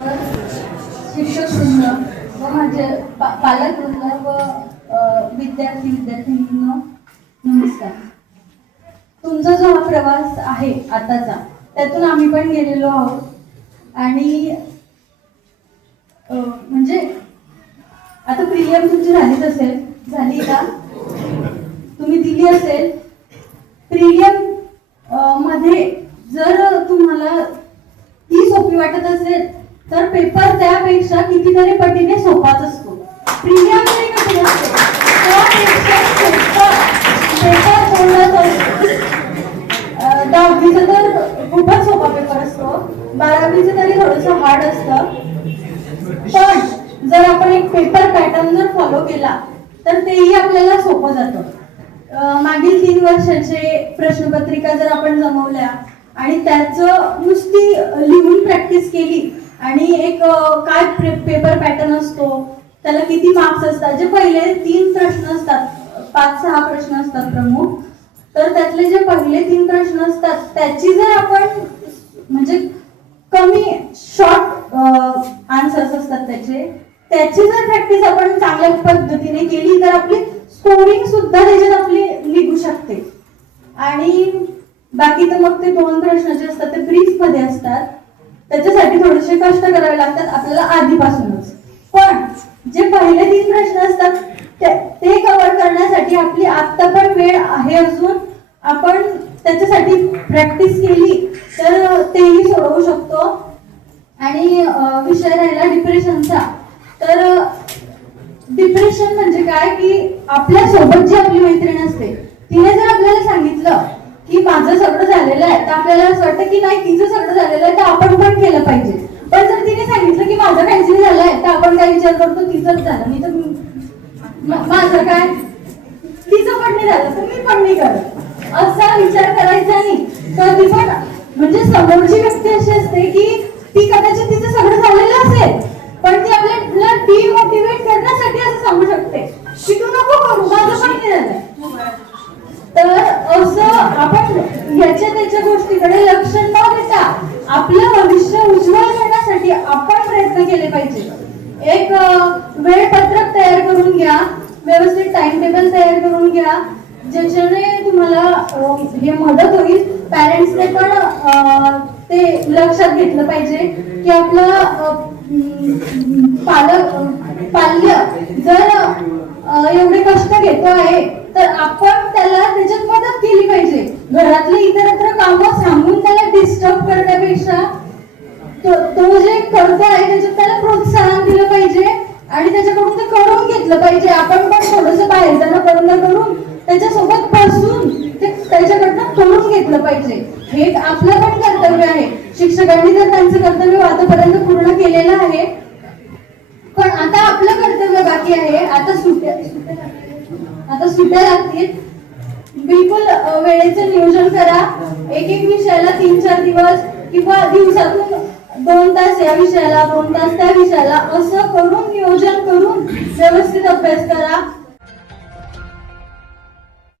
शिक्षक वृंद व माझे पालक वृंद व विद्यार्थी विद्यार्थिनींनो नमस्कार. तुमचा जो हा प्रवास आहे आताचा, त्यातून आम्ही पण गेलेलो आहोत आणि म्हणजे आता प्रिलियम तुमची झालीच असेल, झाली का? तुम्ही दिली असेल. प्रिलियम मध्ये जर तुम्हाला ती सोपी वाटत असेल तर पेपर त्यापेक्षा कितीतरी पटीने सोपाच असतो. प्रिलियम जरी कठीण असते त्यापेक्षा पेपर थोडाच असतो. 10वीचा तर खूपच सोपा पेपर असतो, 12वीचं तरी थोडंसं हार्ड असतं. पण जर आपण एक पेपर पॅटर्न जर फॉलो केला तर तेही आपल्याला सोपं जातं. मागील 3 वर्षाचे प्रश्नपत्रिका जर आपण जमवल्या आणि त्याचं नुसती लिहून प्रॅक्टिस केली आणि एक काय पेपर पॅटर्न असतो, त्याला किती मार्क्स असतात, जे पहिले 3 प्रश्न असतात, 5-6 प्रश्न असतात प्रमुख, तर त्यातले जे पहिले 3 प्रश्न असतात त्याची जर आपण म्हणजे कमी शॉर्ट आन्सर्स असतात त्याची जर प्रॅक्टिस आपण चांगल्या पद्धतीने केली तर आपली स्कोरिंग सुद्धा त्याच्यात आपली निघू शकते. आणि बाकी तर मग ते 2 प्रश्न जे असतात ते ब्रीफ मध्ये असतात, त्याच्यासाठी थोडेसे कष्ट करावे लागतात आपल्याला आधीपासूनच. पण जे पहिले 3 प्रश्न असतात ते कव्हर करण्यासाठी आपली आता पण वेळ आहे अजून. आपण त्याच्यासाठी प्रॅक्टिस केली तर तेही सोडवू शकतो. आणि विषय राहिला डिप्रेशनचा, तर डिप्रेशन म्हणजे काय की आपल्या सोबत जी आपली मैत्रीण असते तिने जर आपल्याला सांगितलं की माझं सगळं झालेलं आहे, तर आपल्याला असं वाटतं की नाही तिचं सगळं झालेलं आहे तर आपण पण केलं पाहिजे. पण जर तिने सांगितलं की माझं काहीतरी झालंय तर आपण काय विचार करतो, तिचंच झालं, मी तर माझं काय, तिचं पण नाही झालं तर मी पण नाही करत, असा विचार करायचा नाही. कधी पण म्हणजे समोरची व्यक्ती अशी असते की ती कदाचित तिचं सगळं झालेलं असेल पण ती आपल्याला डिमोटिवेट करण्यासाठी असं सांगू शकते की तू नको करू, माझं पण नाही झालंय. तर असं आपण याच्या त्याच्या गोष्टीकडे लक्ष न देता आपलं भविष्य उज्ज्वल करण्यासाठी आपण प्रयत्न केले पाहिजे. एक वेळपत्रक तयार करून घ्या, व्यवस्थित टाइम टेबल तयार करून घ्या, ज्याच्याने तुम्हाला हे मदत होईल. पॅरेंट्सने पण ते लक्षात घेतलं पाहिजे की आपलं पाल्य जर एवढे कष्ट घेतो आहे तर आपण त्याला त्याच्यात मदत केली पाहिजे. घरातले इतरत्र कामं सांगून त्याला डिस्टर्ब करण्यापेक्षा तो जे करतो आहे त्याच्यात त्याला प्रोत्साहन दिलं पाहिजे आणि त्याच्याकडून ते करून घेतलं पाहिजे. आपण पण थोडंसं बाहेर जाणं करून त्याच्यासोबत बसून ते त्याच्याकडनं करून घेतलं पाहिजे. हे आपलं पण कर्तव्य आहे. शिक्षकांनी तर त्यांचं कर्तव्य आतापर्यंत पूर्ण केलेलं आहे, पण आता आपलं कर्तव्य बाकी आहे. आता सुट्ट्या लागतील. बिलकुल वेळेचं नियोजन करा. एक विषयाला 3-4 दिवस किंवा दिवसातून 2 तास या विषयाला, 2 तास त्या विषयाला, असं करून नियोजन करून व्यवस्थित अभ्यास करा.